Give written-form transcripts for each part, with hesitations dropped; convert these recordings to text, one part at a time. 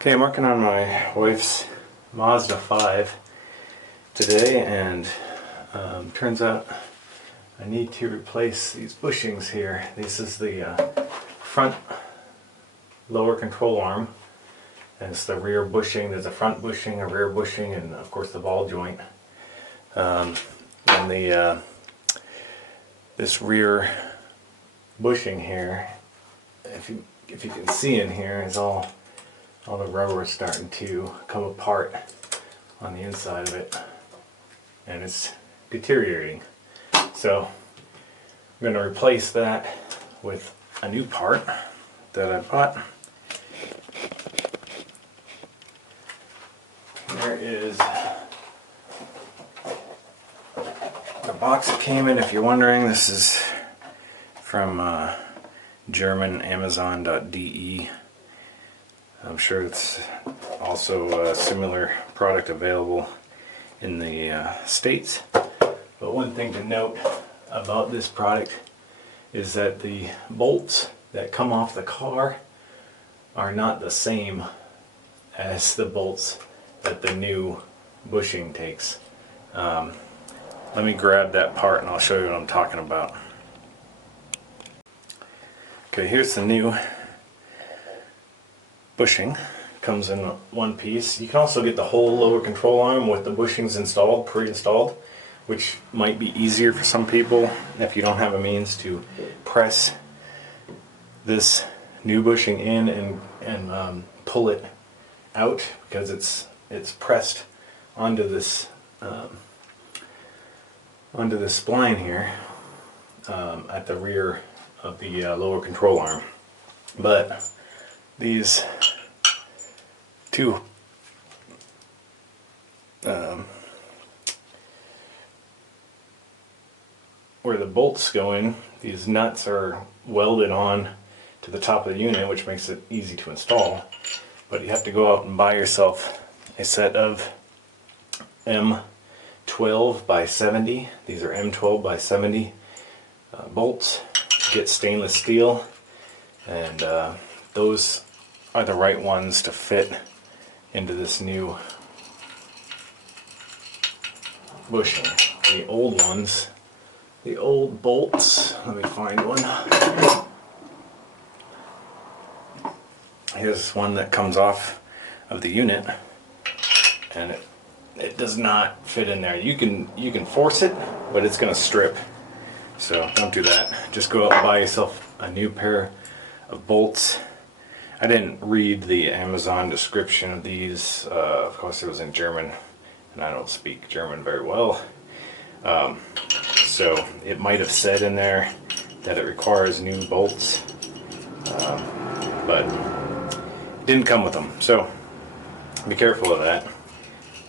Okay, I'm working on my wife's Mazda 5 today, and turns out I need to replace these bushings here. This is the front lower control arm, and it's the rear bushing. There's a front bushing, a rear bushing, and of course the ball joint. And this rear bushing here, if you can see in here, is all the rubber is starting to come apart on the inside of it, and it's deteriorating. So I'm going to replace that with a new part that I bought. There is the box it came in. If you're wondering, this is from German Amazon.de. I'm sure it's also a similar product available in the States. But one thing to note about this product is that the bolts that come off the car are not the same as the bolts that the new bushing takes. Let me grab that part and I'll show you what I'm talking about. Okay, here's the new bushing. Comes in one piece. You can also get the whole lower control arm with the bushings installed, pre-installed, which might be easier for some people if you don't have a means to press this new bushing in and pull it out, because it's pressed onto this spline here at the rear of the lower control arm. But these two where the bolts go in, these nuts are welded on to the top of the unit, which makes it easy to install. But you have to go out and buy yourself a set of M12x70. These are M12x70 bolts. Get stainless steel, and those are the right ones to fit into this new bushing. The old ones, the old bolts, let me find one. Here's one that comes off of the unit, and it does not fit in there. You can force it, but it's going to strip. So don't do that. Just go out and buy yourself a new pair of bolts. I didn't read the Amazon description of these. Of course, it was in German, and I don't speak German very well. So it might have said in there that it requires new bolts, but it didn't come with them. So be careful of that,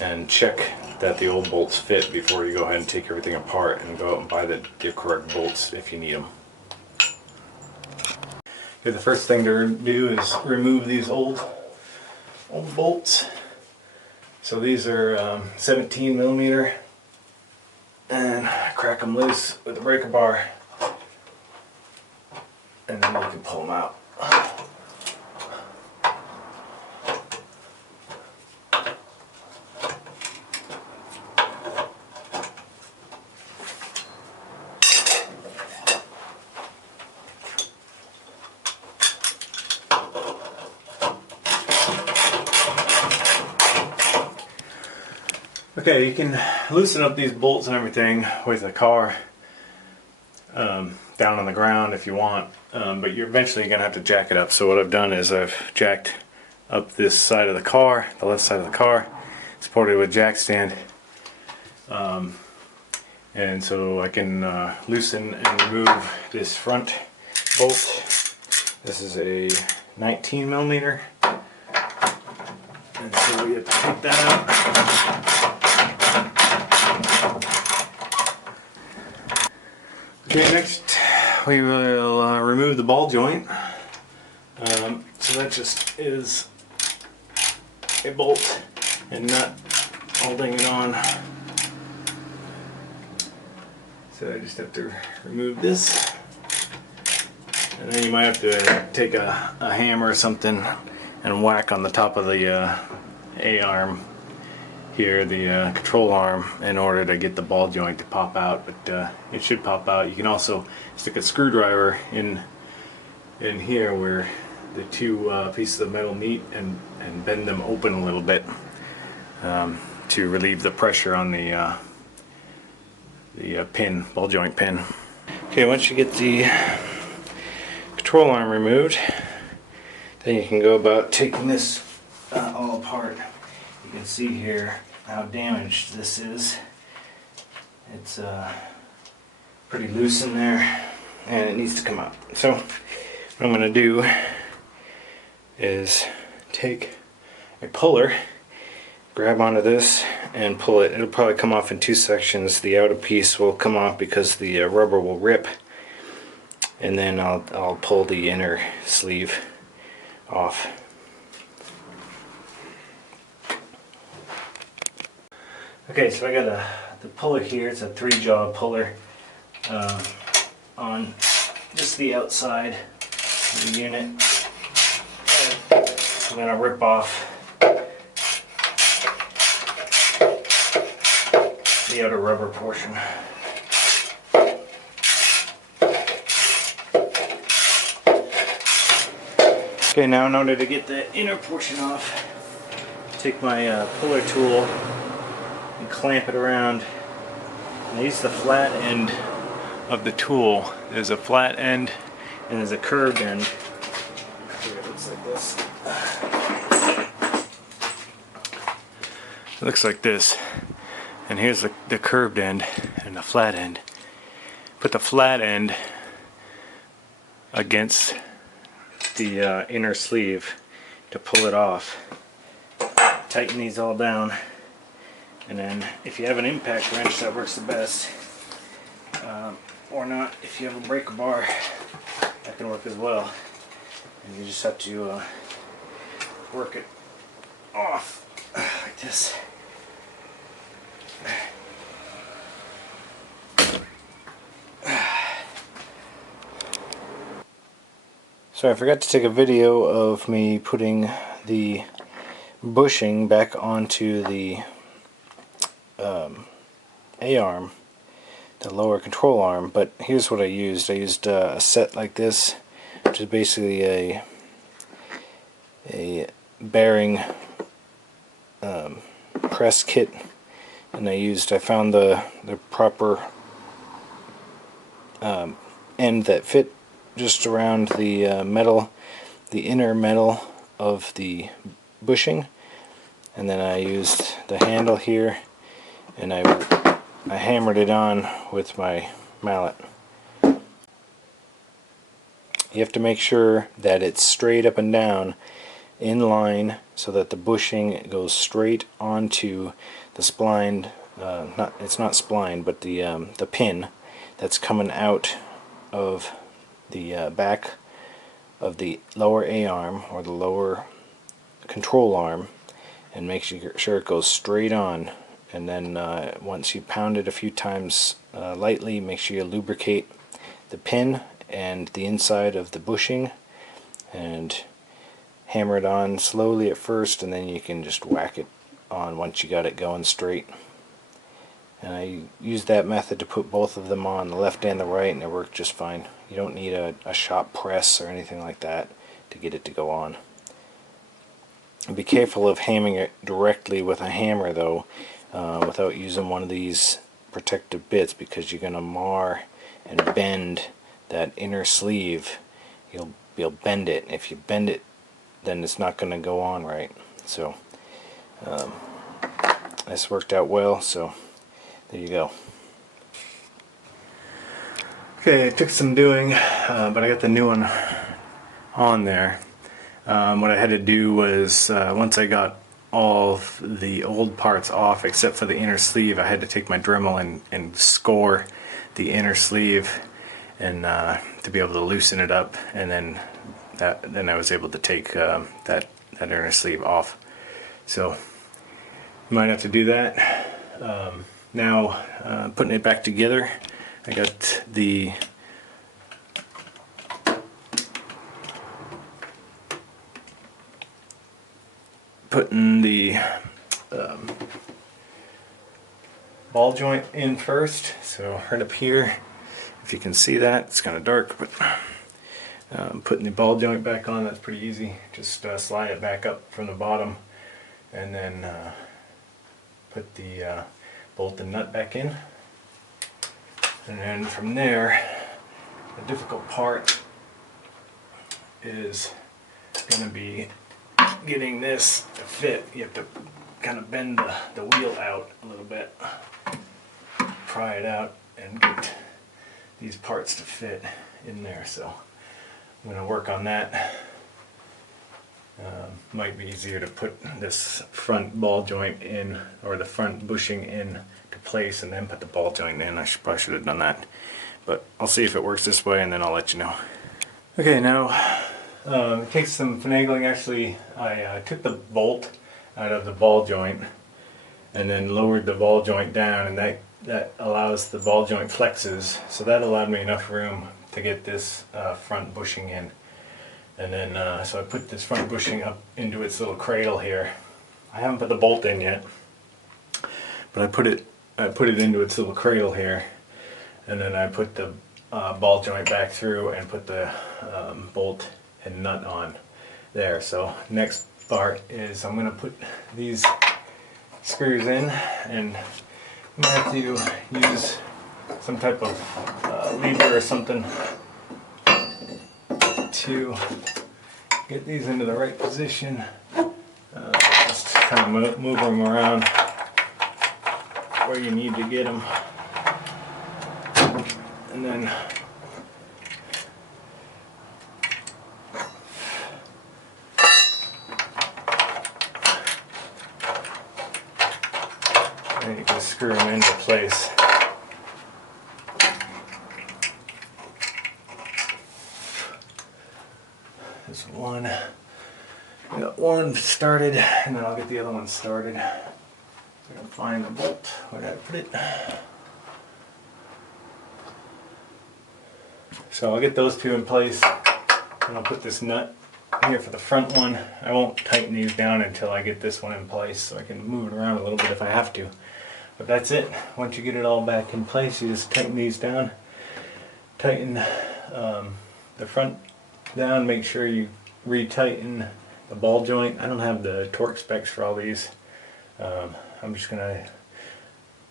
and check that the old bolts fit before you go ahead and take everything apart, and go out and buy the correct bolts if you need them. Okay, the first thing to do is remove these old bolts. So these are 17 millimeter, and crack them loose with a breaker bar, and then you can pull them out. Okay, you can loosen up these bolts and everything with the car down on the ground if you want, but you're eventually going to have to jack it up. So what I've done is I've jacked up this side of the car, the left side of the car, supported with a jack stand, and so I can loosen and remove this front bolt. This is a 19 millimeter, and so we have to take that out. Okay, next we will remove the ball joint. So that just is a bolt and nut holding it on. So I just have to remove this, and then you might have to take a hammer or something and whack on the top of the A-arm here, the control arm, in order to get the ball joint to pop out. But it should pop out. You can also stick a screwdriver in here where the two pieces of metal meet and bend them open a little bit to relieve the pressure on the pin, ball joint pin. Okay, once you get the control arm removed, then you can go about taking this all apart. You can see here how damaged this is. It's pretty loose in there and it needs to come out. So what I'm going to do is take a puller, grab onto this and pull it. It'll probably come off in two sections. The outer piece will come off because the rubber will rip, and then I'll pull the inner sleeve off. Okay, so I got the puller here. It's a 3-jaw puller on just the outside of the unit. I'm going to rip off the outer rubber portion. Okay, now in order to get the inner portion off, take my puller tool and clamp it around. And I use the flat end of the tool. There's a flat end and there's a curved end. Here, it looks like this. It looks like this. And here's the curved end and the flat end. Put the flat end against the inner sleeve to pull it off. Tighten these all down, and then if you have an impact wrench, that works the best, or not. If you have a breaker bar, that can work as well, and you just have to work it off like this. So I forgot to take a video of me putting the bushing back onto the A-arm, the lower control arm, but here's what I used. I used a set like this, which is basically a bearing press kit, and I found the proper end that fit just around the metal, the inner metal of the bushing, and then I used the handle here, and I hammered it on with my mallet. You have to make sure that it's straight up and down in line so that the bushing goes straight onto the spline, it's not spline, but the pin that's coming out of the back of the lower A-arm or the lower control arm, and make sure it goes straight on. And then once you pound it a few times lightly, make sure you lubricate the pin and the inside of the bushing, and hammer it on slowly at first, and then you can just whack it on once you got it going straight. And I used that method to put both of them on, the left and the right, and it worked just fine. You don't need a shop press or anything like that to get it to go on. And be careful of hammering it directly with a hammer though, without using one of these protective bits, because you're going to mar and bend that inner sleeve. You'll bend it. If you bend it, then it's not going to go on right. So this worked out well, so there you go. Okay, it took some doing, but I got the new one on there. What I had to do was, once I got all of the old parts off except for the inner sleeve, I had to take my Dremel and score the inner sleeve, and to be able to loosen it up, and then I was able to take that inner sleeve off. So you might have to do that. Now putting it back together, I got the putting the ball joint in first. So right up here, if you can see that, it's kind of dark, but putting the ball joint back on, that's pretty easy. Just slide it back up from the bottom and then put the bolt and nut back in. And then from there, the difficult part is going to be getting this to fit. You have to kind of bend the wheel out a little bit, pry it out, and get these parts to fit in there. So I'm going to work on that. Might be easier to put this front ball joint in, or the front bushing in to place, and then put the ball joint in. Probably should have done that, but I'll see if it works this way, and then I'll let you know. Okay, now it takes some finagling. Actually, I took the bolt out of the ball joint and then lowered the ball joint down, and that allows the ball joint flexes, so that allowed me enough room to get this front bushing in. And then so I put this front bushing up into its little cradle here. I haven't put the bolt in yet, but I put it into its little cradle here, and then I put the ball joint back through and put the bolt and nut on there. So next part is I'm going to put these screws in, and I'm going to have to use some type of lever or something to get these into the right position. Just kind of move them around where you need to get them, and then you can screw them into place. This one, I got one started, and then I'll get the other one started. I'm gonna find the bolt where did I put it. So I'll get those two in place, and I'll put this nut here for the front one. I won't tighten these down until I get this one in place, so I can move it around a little bit if I have to. But that's it. Once you get it all back in place, you just tighten these down. Tighten the front down. Make sure you retighten the ball joint. I don't have the torque specs for all these. I'm just going to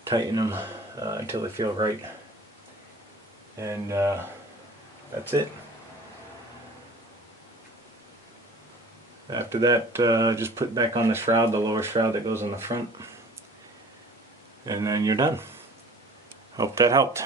tighten them until they feel right. And that's it. After that, just put back on the shroud, the lower shroud that goes on the front. And then you're done. Hope that helped.